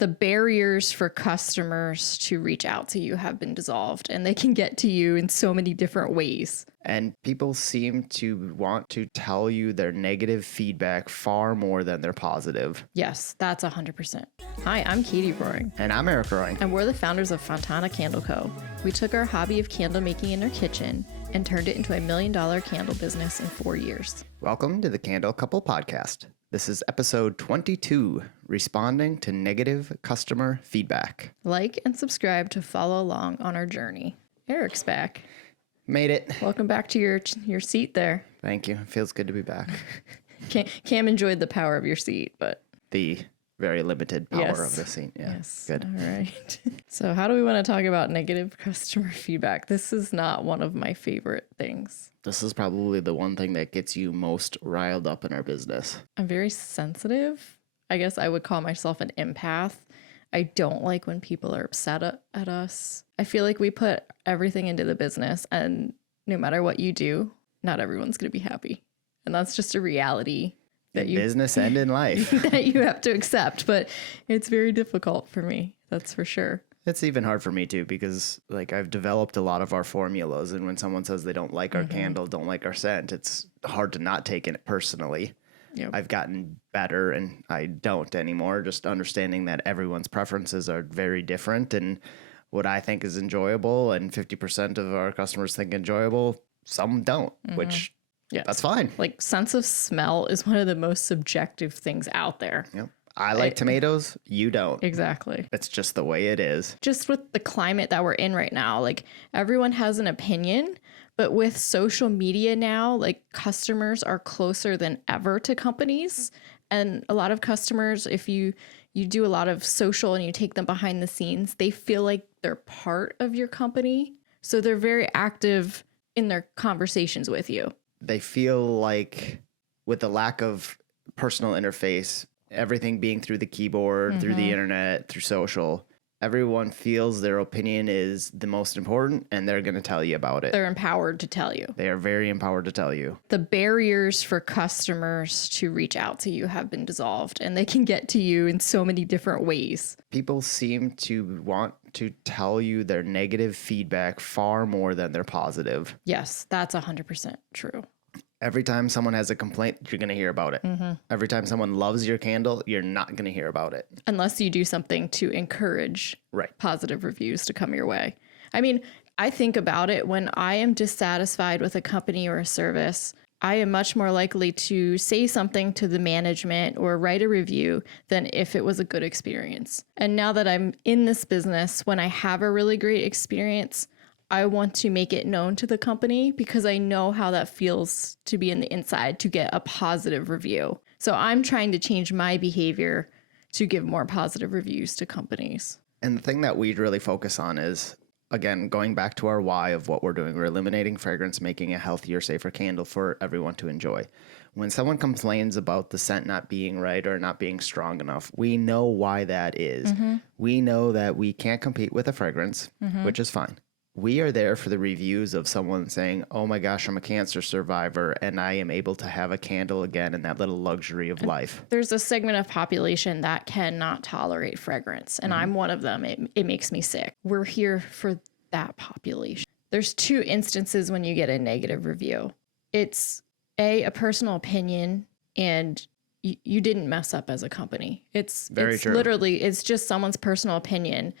The barriers for customers to reach out to you have been dissolved, and they can get to you in so many different ways. And people seem to want to tell you their negative feedback far more than their positive. Yes, that's 100%. Hi, I'm Katie Roering. And I'm Eric Roering. And we're the founders of Fontana Candle Co. We took our hobby of candle making in our kitchen and turned it into $1 million candle business in 4 years. Welcome to the Candle Couple podcast. This is episode 22, responding to negative customer feedback. Like and subscribe to follow along on our journey. Eric's back. Made it. Welcome back to your seat there. Thank you. It feels good to be back. Cam enjoyed the power of your seat, but the very limited power yes. of the seat. Yeah, yes. Good. All right. So how do we want to talk about negative customer feedback? This is not one of my favorite things. This is probably the one thing that gets you most riled up in our business. I'm very sensitive. I guess I would call myself an empath. I don't like when people are upset at us. I feel like we put everything into the business, and no matter what you do, not everyone's going to be happy. And that's just a reality that in business and in life that you have to accept. But it's very difficult for me. That's for sure. It's even hard for me too, because like I've developed a lot of our formulas, and when someone says they don't like our candle, don't like our scent, it's hard to not take it personally. Yep. I've gotten better, and I don't anymore. Just understanding that everyone's preferences are very different, and what I think is enjoyable and 50% of our customers think enjoyable, some don't, which that's fine. Like sense of smell is one of the most subjective things out there. Yep. I like tomatoes. You don't. Exactly. It's just the way it is. Just with the climate that we're in right now, like everyone has an opinion, but with social media now, like customers are closer than ever to companies. And a lot of customers, if you do a lot of social and you take them behind the scenes, they feel like they're part of your company. So they're very active in their conversations with you. They feel like with the lack of personal interface, everything being through the keyboard, through the internet, through social, everyone feels their opinion is the most important, and they're going to tell you about it. They're empowered to tell you. They are very empowered to tell you. The barriers for customers to reach out to you have been dissolved, and they can get to you in so many different ways. People seem to want to tell you their negative feedback far more than their positive. Yes, that's 100% true. Every time someone has a complaint, you're going to hear about it. Every time someone loves your candle, you're not going to hear about it. Unless you do something to encourage positive reviews to come your way. I mean, I think about it when I am dissatisfied with a company or a service, I am much more likely to say something to the management or write a review than if it was a good experience. And now that I'm in this business, when I have a really great experience, I want to make it known to the company because I know how that feels to be in the inside to get a positive review. So I'm trying to change my behavior to give more positive reviews to companies. And the thing that we really focus on is, again, going back to our why of what we're doing. We're eliminating fragrance, making a healthier, safer candle for everyone to enjoy. When someone complains about the scent not being right or not being strong enough, we know why that is. We know that we can't compete with a fragrance, which is fine. We are there for the reviews of someone saying, oh my gosh, I'm a cancer survivor and I am able to have a candle again in that little luxury of life. There's a segment of population that cannot tolerate fragrance, and I'm one of them. It makes me sick. We're here for that population. There's two instances when you get a negative review. It's a personal opinion, and you didn't mess up as a company. It's true. Literally, it's just someone's personal opinion.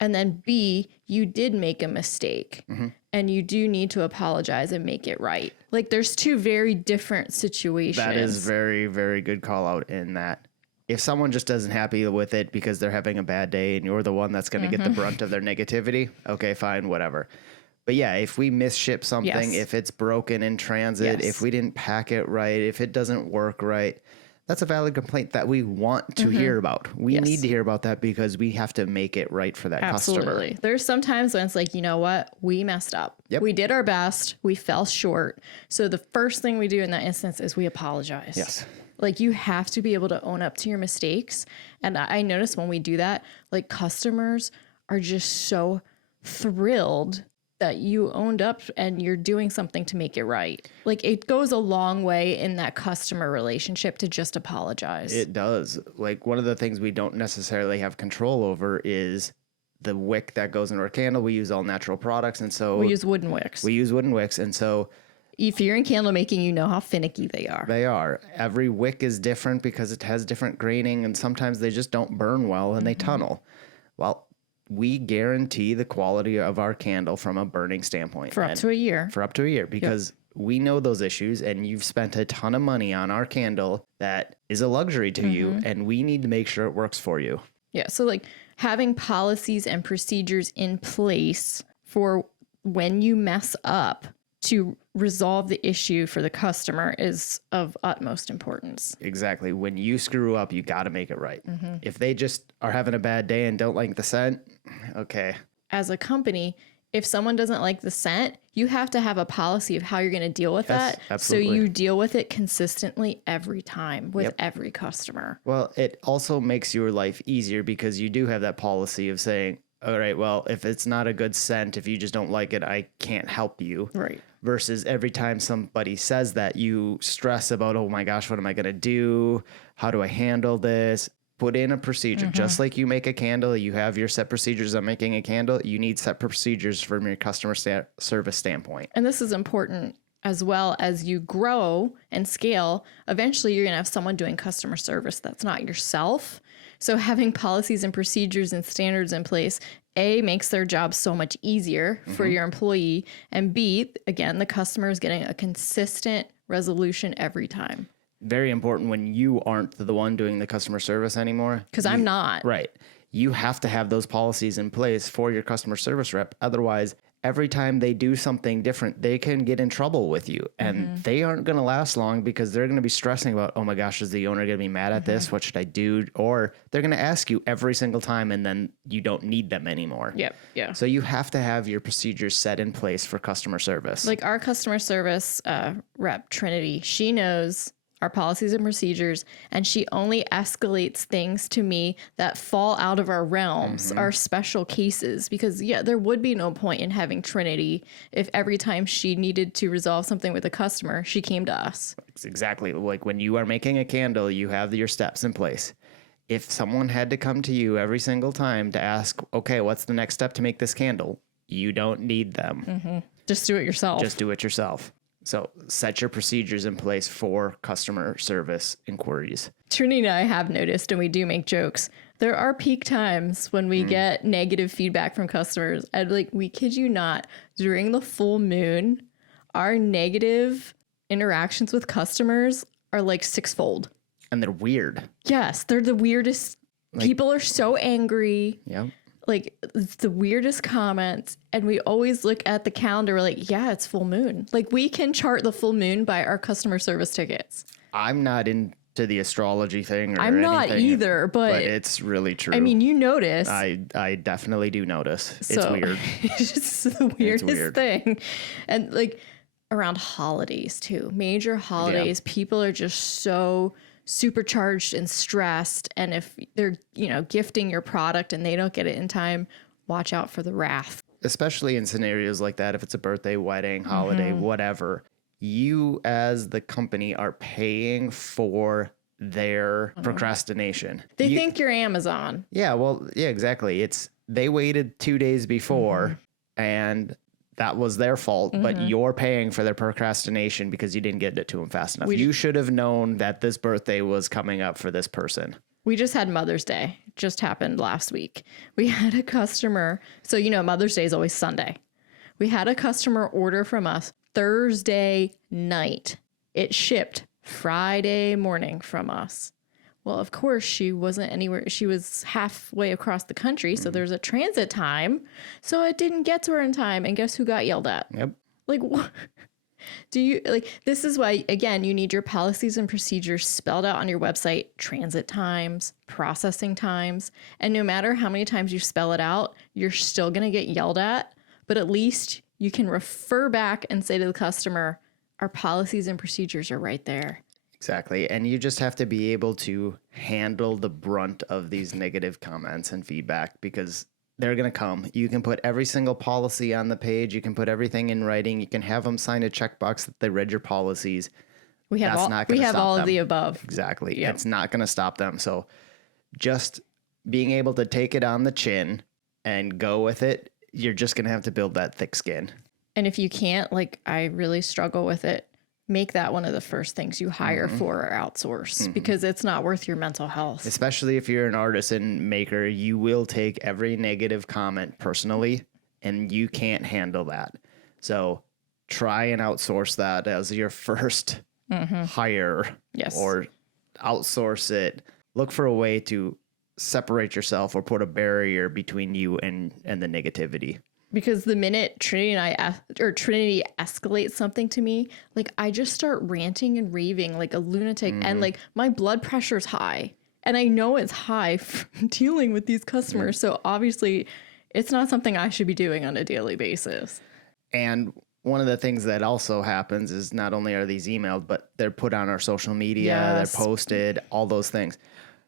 And then B, you did make a mistake and you do need to apologize and make it right. Like there's two very different situations. That is very, very good call out in that if someone just isn't happy with it because they're having a bad day and you're the one that's going to get the brunt of their negativity, okay, fine, whatever. But yeah, if we misship something, if it's broken in transit, if we didn't pack it right, if it doesn't work right, that's a valid complaint that we want to hear about. We need to hear about that because we have to make it right for that customer. There's sometimes when it's like, you know what? We messed up. We did our best. We fell short. So the first thing we do in that instance is we apologize. Yes. Like you have to be able to own up to your mistakes. And I notice when we do that, like customers are just so thrilled that you owned up and you're doing something to make it right. Like, it goes a long way in that customer relationship to just apologize. It does. Like, one of the things we don't necessarily have control over is the wick that goes into our candle. We use all natural products. And so we use wooden wicks. And so if you're in candle making, you know how finicky they are. They are. Every wick is different because it has different graining, and sometimes they just don't burn well and they tunnel. Well, we guarantee the quality of our candle from a burning standpoint. For up to a year. For up to a year, because we know those issues, and you've spent a ton of money on our candle that is a luxury to you, and we need to make sure it works for you. Yeah. So, like, having policies and procedures in place for when you mess up to resolve the issue for the customer is of utmost importance. Exactly. When you screw up, you got to make it right. If they just are having a bad day and don't like the scent, okay. As a company, if someone doesn't like the scent, you have to have a policy of how you're going to deal with that. Absolutely. So you deal with it consistently every time with every customer. Well, it also makes your life easier because you do have that policy of saying, all right, well, if it's not a good scent, if you just don't like it, I can't help you. Right. Versus every time somebody says that, you stress about, oh my gosh, what am I going to do? How do I handle this? Put in a procedure. Just like you make a candle, you have your set procedures on making a candle. You need set procedures from your customer service standpoint. And this is important as well. As you grow and scale, eventually you're going to have someone doing customer service that's not yourself. So having policies and procedures and standards in place, A, makes their job so much easier for your employee, and B, again, the customer is getting a consistent resolution every time. Very important when you aren't the one doing the customer service anymore. Because I'm not. Right. You have to have those policies in place for your customer service rep. Otherwise, every time they do something different, they can get in trouble with you, and they aren't going to last long because they're going to be stressing about, oh my gosh, is the owner going to be mad at this? What should I do? Or they're going to ask you every single time, and then you don't need them anymore. Yep. Yeah. So you have to have your procedures set in place for customer service. Like our customer service rep, Trinity, she knows our policies and procedures, and she only escalates things to me that fall out of our realms, our special cases, because there would be no point in having Trinity if every time she needed to resolve something with a customer, she came to us. It's exactly like when you are making a candle, you have your steps in place. If someone had to come to you every single time to ask, okay, what's the next step to make this candle? You don't need them. Just do it yourself. Just do it yourself. So set your procedures in place for customer service inquiries. Trinity and I have noticed, and we do make jokes, there are peak times when we get negative feedback from customers. And like, we kid you not, during the full moon, our negative interactions with customers are like sixfold. And they're weird. Yes, they're the weirdest. People are so angry. Yep. Like, it's the weirdest comments, and we always look at the calendar, we're like, yeah, it's full moon. Like, we can chart the full moon by our customer service tickets. I'm not into the astrology thing or I'm not anything, either, but it's really true. I mean, you notice. I definitely do notice. It's So, weird. It's just the weirdest weird. thing. And like around holidays too, major holidays, people are just so supercharged and stressed. And if they're, gifting your product and they don't get it in time, watch out for the wrath. Especially in scenarios like that, if it's a birthday, wedding, holiday, whatever, you as the company are paying for their procrastination. They think you're Amazon. Yeah, well, yeah, exactly. They waited 2 days before and that was their fault, but you're paying for their procrastination because you didn't get it to them fast enough. You should have known that this birthday was coming up for this person. We just had Mother's Day. It just happened last week. We had a customer. So, Mother's Day is always Sunday. We had a customer order from us Thursday night. It shipped Friday morning from us. Well, of course, she wasn't anywhere. She was halfway across the country, so there's a transit time. So it didn't get to her in time. And guess who got yelled at? Yep. Like, what? This is why, again, you need your policies and procedures spelled out on your website, transit times, processing times. And no matter how many times you spell it out, you're still going to get yelled at. But at least you can refer back and say to the customer, our policies and procedures are right there. Exactly. And you just have to be able to handle the brunt of these negative comments and feedback because they're going to come. You can put every single policy on the page. You can put everything in writing. You can have them sign a checkbox that they read your policies. We have all of the above. Exactly. Yep. It's not going to stop them. So just being able to take it on the chin and go with it, you're just going to have to build that thick skin. And if you can't, like I really struggle with it, make that one of the first things you hire for or outsource because it's not worth your mental health. Especially if you're an artisan maker, you will take every negative comment personally and you can't handle that. So try and outsource that as your first hire or outsource it. Look for a way to separate yourself or put a barrier between you and the negativity. Because the minute Trinity escalates something to me, like I just start ranting and raving like a lunatic and like my blood pressure's high and I know it's high from dealing with these customers. So obviously it's not something I should be doing on a daily basis. And one of the things that also happens is not only are these emailed, but they're put on our social media, they're posted, all those things.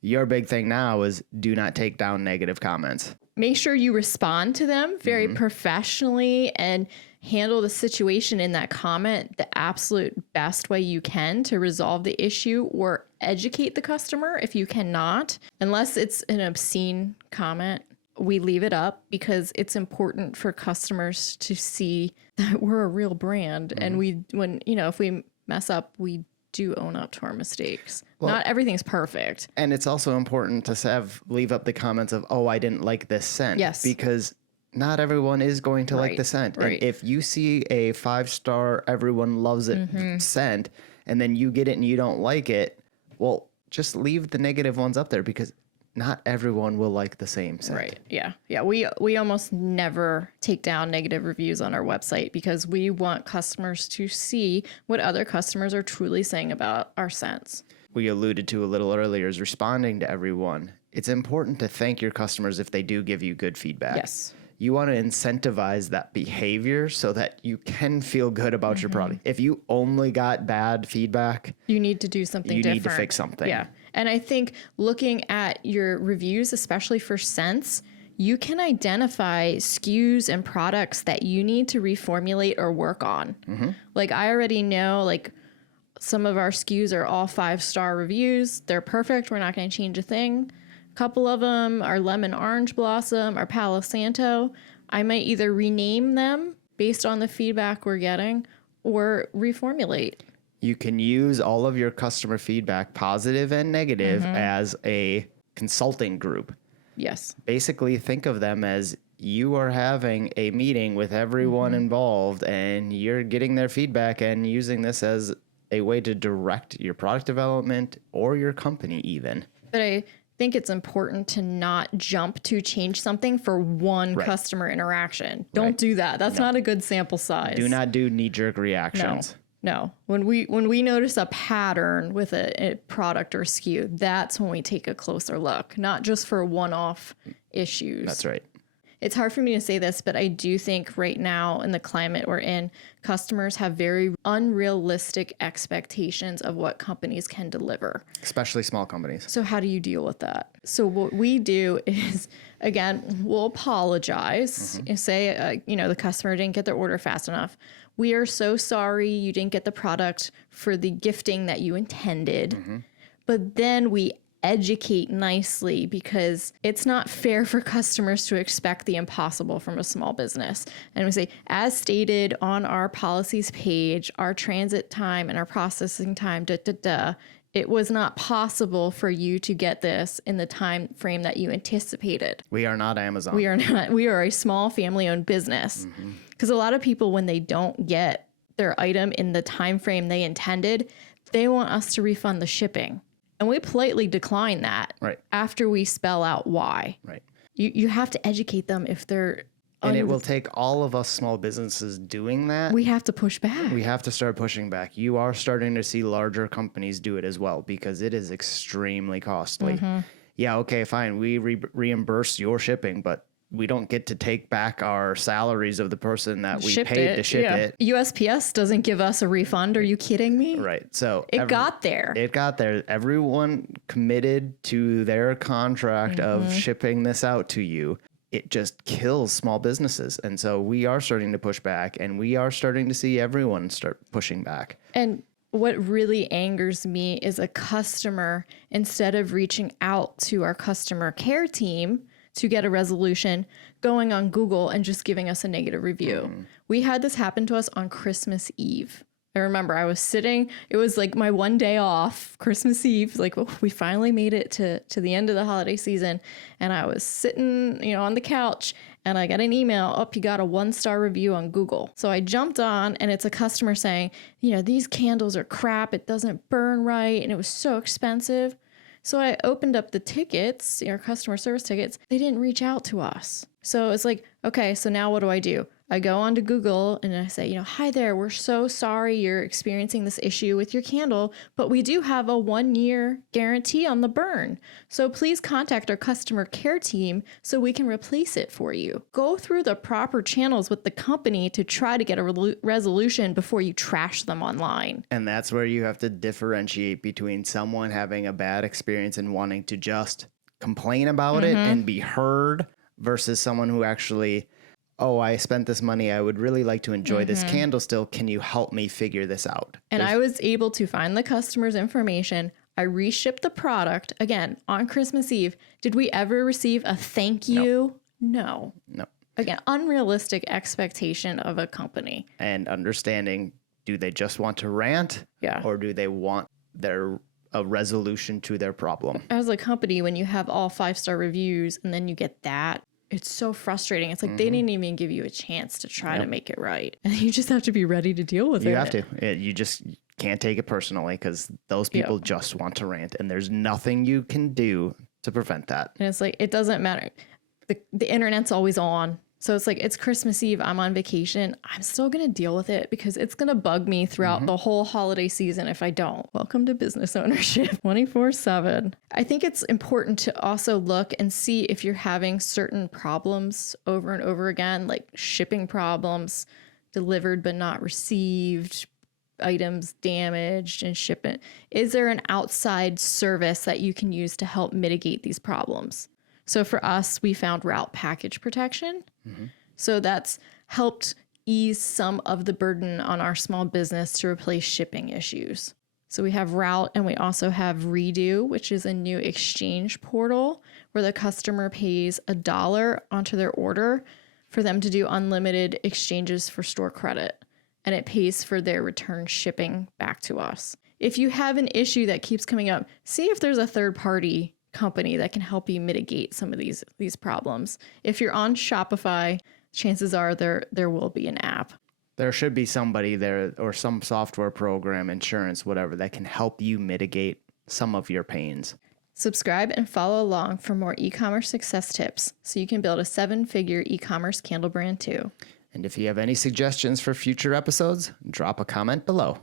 Your big thing now is do not take down negative comments. Make sure you respond to them very professionally and handle the situation in that comment the absolute best way you can to resolve the issue or educate the customer if you cannot. Unless it's an obscene comment, we leave it up because it's important for customers to see that we're a real brand. And if we mess up, we do own up to our mistakes. Well, not everything's perfect. And it's also important to leave up the comments of, oh, I didn't like this scent. Yes. Because not everyone is going to like the scent. Right. And if you see a 5-star, everyone loves it scent, and then you get it and you don't like it, well, just leave the negative ones up there because not everyone will like the same scent. Right. Yeah. Yeah. We almost never take down negative reviews on our website because we want customers to see what other customers are truly saying about our scents. We alluded to a little earlier is responding to everyone. It's important to thank your customers if they do give you good feedback. Yes. You want to incentivize that behavior so that you can feel good about your product. If you only got bad feedback, you need to do something different. You need to fix something. Yeah. And I think looking at your reviews, especially for scents, you can identify SKUs and products that you need to reformulate or work on. Like I already know, like some of our SKUs are all 5-star reviews. They're perfect. We're not going to change a thing. A couple of them are lemon orange blossom or Palo Santo. I might either rename them based on the feedback we're getting or reformulate. You can use all of your customer feedback, positive and negative, as a consulting group. Yes. Basically, think of them as you are having a meeting with everyone involved and you're getting their feedback and using this as a way to direct your product development or your company even. But I think it's important to not jump to change something for one customer interaction. Don't do that. That's not a good sample size. Do not do knee-jerk reactions. No. When we notice a pattern with a product or SKU, that's when we take a closer look, not just for one-off issues. That's right. It's hard for me to say this, but I do think right now in the climate we're in, customers have very unrealistic expectations of what companies can deliver. Especially small companies. So how do you deal with that? So what we do is, again, we'll apologize and say, the customer didn't get their order fast enough. We are so sorry you didn't get the product for the gifting that you intended. But then we educate nicely because it's not fair for customers to expect the impossible from a small business. And we say, as stated on our policies page, our transit time and our processing time, it was not possible for you to get this in the time frame that you anticipated. We are not Amazon. We are not. We are a small family-owned business. Because a lot of people, when they don't get their item in the time frame they intended, they want us to refund the shipping. And we politely decline that after we spell out why. Right. You have to educate them if they're... And it will take all of us small businesses doing that. We have to push back. We have to start pushing back. You are starting to see larger companies do it as well because it is extremely costly. Yeah, okay, fine. We reimburse your shipping, but we don't get to take back our salaries of the person that we paid to ship it. USPS doesn't give us a refund. Are you kidding me? Right. So it got there. It got there. Everyone committed to their contract of shipping this out to you. it just kills small businesses. And so we are starting to push back, and we are starting to see everyone start pushing back. And what really angers me is a customer, instead of reaching out to our customer care team to get a resolution, going on Google and just giving us a negative review. We had this happen to us on Christmas Eve. I remember I was sitting, it was like my one day off, Christmas Eve, like we finally made it to the end of the holiday season. And I was sitting, on the couch, and I got an email, you got a 1-star review on Google. So I jumped on, and it's a customer saying, these candles are crap. It doesn't burn right. And it was so expensive. So I opened up the tickets, customer service tickets. They didn't reach out to us. So it's like, okay, so now what do? I go onto Google and I say, hi there, we're so sorry you're experiencing this issue with your candle, but we do have a 1-year guarantee on the burn. So please contact our customer care team so we can replace it for you. Go through the proper channels with the company to try to get a resolution before you trash them online. And that's where you have to differentiate between someone having a bad experience and wanting to just complain about it and be heard versus someone who actually, I spent this money. I would really like to enjoy this candle still. Can you help me figure this out? And I was able to find the customer's information. I reshipped the product again on Christmas Eve. Did we ever receive a thank you? No. Again, unrealistic expectation of a company. And understanding, do they just want to rant? Yeah. Or do they want a resolution to their problem? As a company, when you have all 5-star reviews and then you get that, it's so frustrating. It's like they didn't even give you a chance to try to make it right. And you just have to be ready to deal with it. You have to. You just can't take it personally, because those people just want to rant, and there's nothing you can do to prevent that. And it's like, it doesn't matter. The internet's always on. So it's like, it's Christmas Eve, I'm on vacation. I'm still going to deal with it because it's going to bug me throughout the whole holiday season if I don't. Welcome to business ownership 24/7. I think it's important to also look and see if you're having certain problems over and over again, like shipping problems, delivered but not received, items damaged and shipment. Is there an outside service that you can use to help mitigate these problems? So for us, we found route package protection. So that's helped ease some of the burden on our small business to replace shipping issues. So we have route, and we also have Redo, which is a new exchange portal where the customer pays $1 onto their order for them to do unlimited exchanges for store credit. And it pays for their return shipping back to us. If you have an issue that keeps coming up, see if there's a third party company that can help you mitigate some of these problems. If you're on Shopify, chances are there will be an app. There should be somebody there, or some software program, insurance, whatever, that can help you mitigate some of your pains. Subscribe and follow along for more e-commerce success tips so you can build a 7-figure e-commerce candle brand too. And if you have any suggestions for future episodes, drop a comment below.